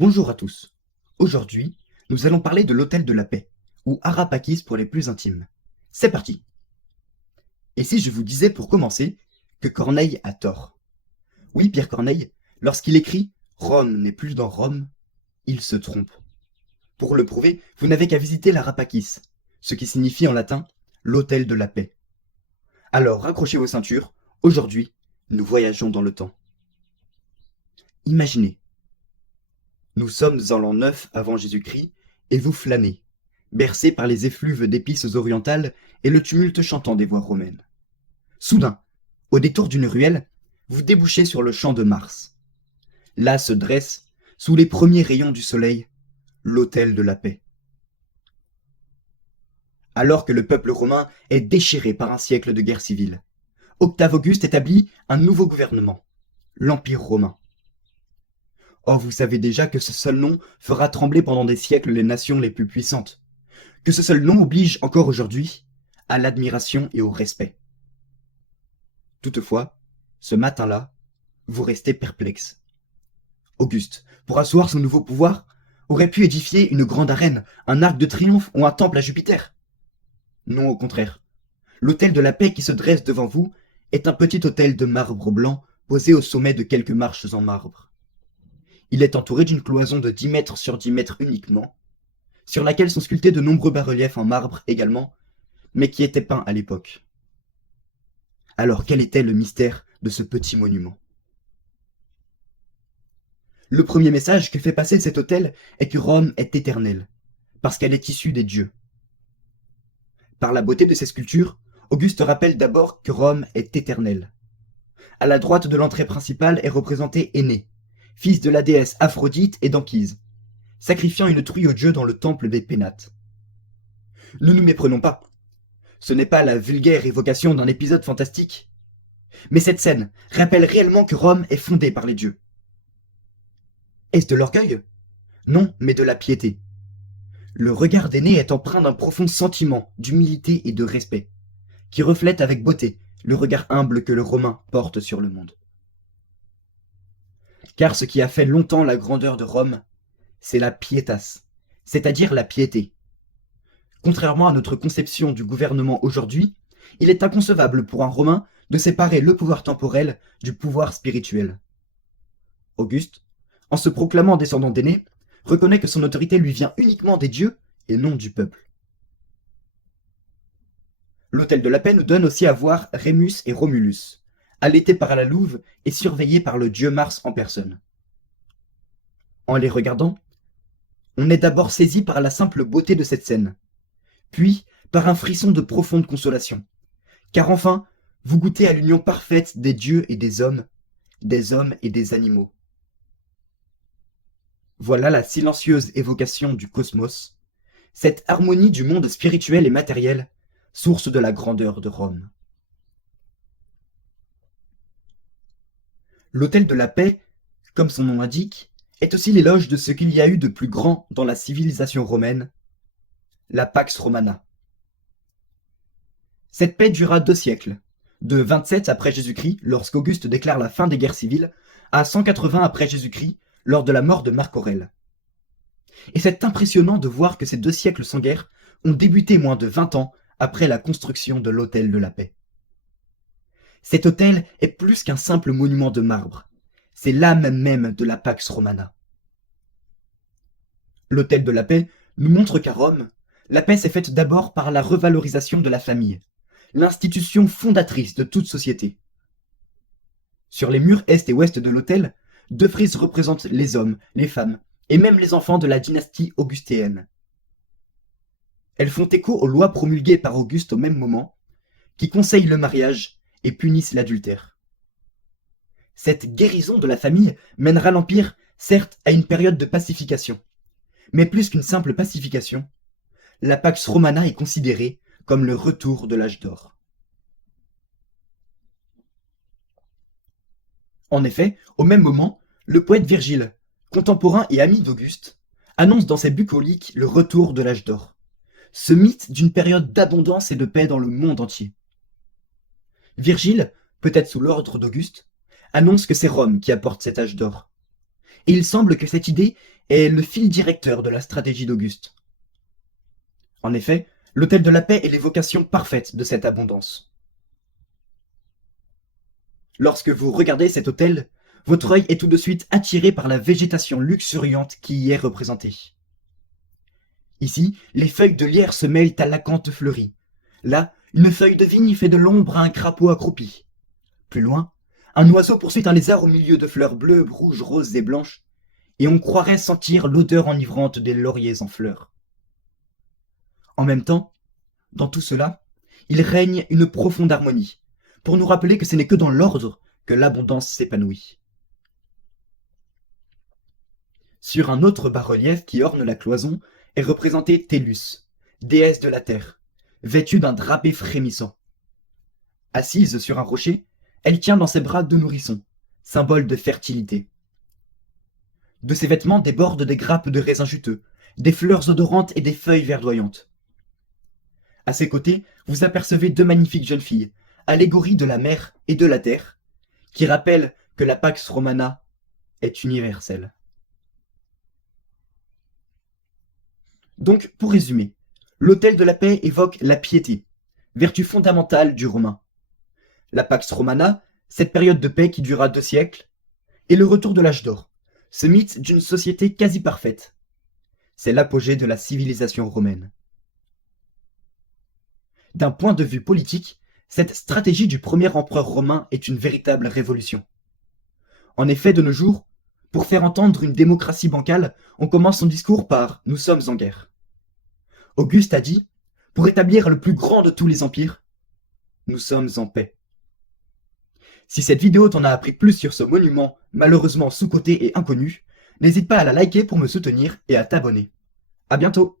Bonjour à tous. Aujourd'hui, nous allons parler de l'Hôtel de la Paix, ou Arapakis pour les plus intimes. C'est parti. Et si je vous disais pour commencer que Corneille a tort? Oui, Pierre Corneille, lorsqu'il écrit Rome n'est plus dans Rome, il se trompe. Pour le prouver, vous n'avez qu'à visiter l'Arapakis, ce qui signifie en latin l'Hôtel de la Paix. Alors raccrochez vos ceintures, aujourd'hui, nous voyageons dans le temps. Imaginez. Nous sommes en l'an 9 avant Jésus-Christ, et vous flânez, bercés par les effluves d'épices orientales et le tumulte chantant des voix romaines. Soudain, au détour d'une ruelle, vous débouchez sur le champ de Mars. Là se dresse, sous les premiers rayons du soleil, l'Hôtel de la Paix. Alors que le peuple romain est déchiré par un siècle de guerre civile, Octave Auguste établit un nouveau gouvernement, l'Empire romain. Oh, vous savez déjà que ce seul nom fera trembler pendant des siècles les nations les plus puissantes, que ce seul nom oblige encore aujourd'hui à l'admiration et au respect. Toutefois, ce matin-là, vous restez perplexe. Auguste, pour asseoir son nouveau pouvoir, aurait pu édifier une grande arène, un arc de triomphe ou un temple à Jupiter. Non, au contraire. L'Hôtel de la Paix qui se dresse devant vous est un petit hôtel de marbre blanc posé au sommet de quelques marches en marbre. Il est entouré d'une cloison de 10 mètres sur 10 mètres uniquement, sur laquelle sont sculptés de nombreux bas-reliefs en marbre également, mais qui étaient peints à l'époque. Alors quel était le mystère de ce petit monument? Le premier message que fait passer cet hôtel est que Rome est éternelle, parce qu'elle est issue des dieux. Par la beauté de ses sculptures, Auguste rappelle d'abord que Rome est éternelle. À la droite de l'entrée principale est représenté Énée, fils de la déesse Aphrodite et d'Anchise, sacrifiant une truie au dieu dans le temple des Pénates. Ne nous méprenons pas, ce n'est pas la vulgaire évocation d'un épisode fantastique, mais cette scène rappelle réellement que Rome est fondée par les dieux. Est-ce de l'orgueil? Non, mais de la piété. Le regard d'Énée est empreint d'un profond sentiment d'humilité et de respect, qui reflète avec beauté le regard humble que le Romain porte sur le monde. Car ce qui a fait longtemps la grandeur de Rome, c'est la pietas, c'est-à-dire la piété. Contrairement à notre conception du gouvernement aujourd'hui, il est inconcevable pour un Romain de séparer le pouvoir temporel du pouvoir spirituel. Auguste, en se proclamant descendant d'Énée, reconnaît que son autorité lui vient uniquement des dieux et non du peuple. L'Hôtel de la Paix nous donne aussi à voir Rémus et Romulus, allaités par la louve et surveillés par le dieu Mars en personne. En les regardant, on est d'abord saisi par la simple beauté de cette scène, puis par un frisson de profonde consolation, car enfin, vous goûtez à l'union parfaite des dieux et des hommes et des animaux. Voilà la silencieuse évocation du cosmos, cette harmonie du monde spirituel et matériel, source de la grandeur de Rome. L'Hôtel de la Paix, comme son nom l'indique, est aussi l'éloge de ce qu'il y a eu de plus grand dans la civilisation romaine, la Pax Romana. Cette paix dura 2 siècles, de 27 après Jésus-Christ, lorsqu'Auguste déclare la fin des guerres civiles, à 180 après Jésus-Christ, lors de la mort de Marc Aurèle. Et c'est impressionnant de voir que ces 2 siècles sans guerre ont débuté moins de 20 ans après la construction de l'Hôtel de la Paix. Cet hôtel est plus qu'un simple monument de marbre, c'est l'âme même de la Pax Romana. L'Hôtel de la Paix nous montre qu'à Rome, la paix s'est faite d'abord par la revalorisation de la famille, l'institution fondatrice de toute société. Sur les murs est et ouest de l'hôtel, 2 frises représentent les hommes, les femmes et même les enfants de la dynastie augustéenne. Elles font écho aux lois promulguées par Auguste au même moment, qui conseillent le mariage et punissent l'adultère. Cette guérison de la famille mènera l'Empire, certes, à une période de pacification, mais plus qu'une simple pacification, la Pax Romana est considérée comme le retour de l'âge d'or. En effet, au même moment, le poète Virgile, contemporain et ami d'Auguste, annonce dans ses bucoliques le retour de l'âge d'or, ce mythe d'une période d'abondance et de paix dans le monde entier. Virgile, peut-être sous l'ordre d'Auguste, annonce que c'est Rome qui apporte cet âge d'or. Et il semble que cette idée est le fil directeur de la stratégie d'Auguste. En effet, l'Hôtel de la Paix est l'évocation parfaite de cette abondance. Lorsque vous regardez cet hôtel, votre œil est tout de suite attiré par la végétation luxuriante qui y est représentée. Ici, les feuilles de lierre se mêlent à l'acanthe fleurie. Là, une feuille de vigne fait de l'ombre à un crapaud accroupi. Plus loin, un oiseau poursuit un lézard au milieu de fleurs bleues, rouges, roses et blanches, et on croirait sentir l'odeur enivrante des lauriers en fleurs. En même temps, dans tout cela, il règne une profonde harmonie, pour nous rappeler que ce n'est que dans l'ordre que l'abondance s'épanouit. Sur un autre bas-relief qui orne la cloison est représentée Tellus, déesse de la terre, vêtue d'un drapé frémissant. Assise sur un rocher, elle tient dans ses bras deux nourrissons, symbole de fertilité. De ses vêtements débordent des grappes de raisins juteux, des fleurs odorantes et des feuilles verdoyantes. À ses côtés, vous apercevez deux magnifiques jeunes filles, allégories de la mer et de la terre, qui rappellent que la Pax Romana est universelle. Donc, pour résumer, l'Hôtel de la Paix évoque la piété, vertu fondamentale du Romain. La Pax Romana, cette période de paix qui dura 2 siècles, et le retour de l'âge d'or, ce mythe d'une société quasi parfaite. C'est l'apogée de la civilisation romaine. D'un point de vue politique, cette stratégie du premier empereur romain est une véritable révolution. En effet, de nos jours, pour faire entendre une démocratie bancale, on commence son discours par « Nous sommes en guerre ». Auguste a dit « Pour établir le plus grand de tous les empires, nous sommes en paix ». Si cette vidéo t'en a appris plus sur ce monument malheureusement sous-coté et inconnu, n'hésite pas à la liker pour me soutenir et à t'abonner. À bientôt!